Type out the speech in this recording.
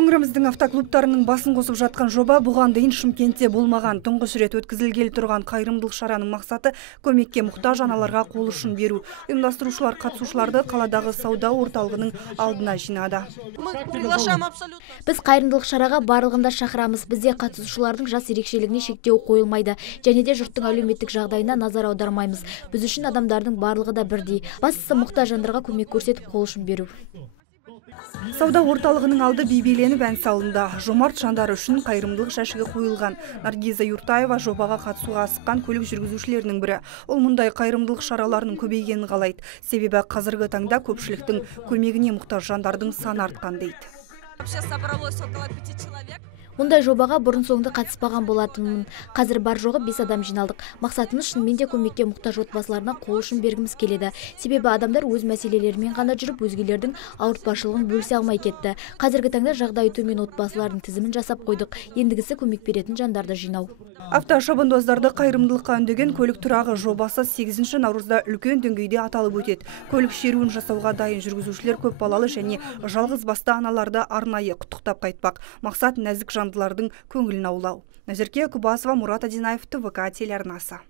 Өңіріміздің автоклубтарының басын қосып жатқан жоба бұған дейін Шымкентте болмаған. Тұңғыш рет өткізілгелі тұрған қайырымдылық шараның мақсаты көмекке мұқтаж аналарға қол ұшын беру. Ұйымдастырушылар қатысушыларды қаладағы сауда орталығының алдына жинады. Біз қайырымдылық шараға барлығында шақырамыз. Бізде қатысушылардың жас ерекшелігіне шектеу қойылмайды. Және де жұрттың әлеуметтік жағдайына назар аудармаймыз. Біз үшін адамдардың барлығы да бірдей. Бастысы мұқтаж жандарға көмек көрсетіп қол ұшын беру. Сауда орталығының алды бейбеленіп ән салынды. Жомарт жандар үшін қайырымдылық жәшігі қойылған. Наргиза Юртаева жобаға қатысуға асыққан көлік жүргізушілерінің бірі. Ол мұндай қайырымдылық шараларының көбейгенін қалайды. Себебі қазіргі таңда көпшіліктің көмегіне мұқтаж жандардың саны артқан дейді. Мұндай жобаға бұрын соңды қатыспаған болатынмын. Қазір бар жоғы 5 адам жиналдық. Мақсатымыз шынымен де көмекке мұқтаж отбасыларына қол ұшын бергіміз келеді. Себебі адамдар өз мәселелерімен ғана жүріп, өзгелердің ауыртпашылығын бөлісе алмай кетті. Қазіргі таңда жағдайы төмен отбасылардың тізімін жасап қойдық. Ендігісі көмек беретін жандарды жинау. Автошабандоздарды қайырымдылыққа үндеген көлік тұрағы жобасы 8 наурызда үлкен деңгейде аталып өтеді. Көлік шеруін жасауға дайын жүргізушілер көп балалы және жалғыз басты аналарды арнайы құттықтап қайтпақ. Мақсат нәзік жандылардың көңілін аулау. Назерке Кубасова, Мурат Адинаев, ТВК телеарнасы.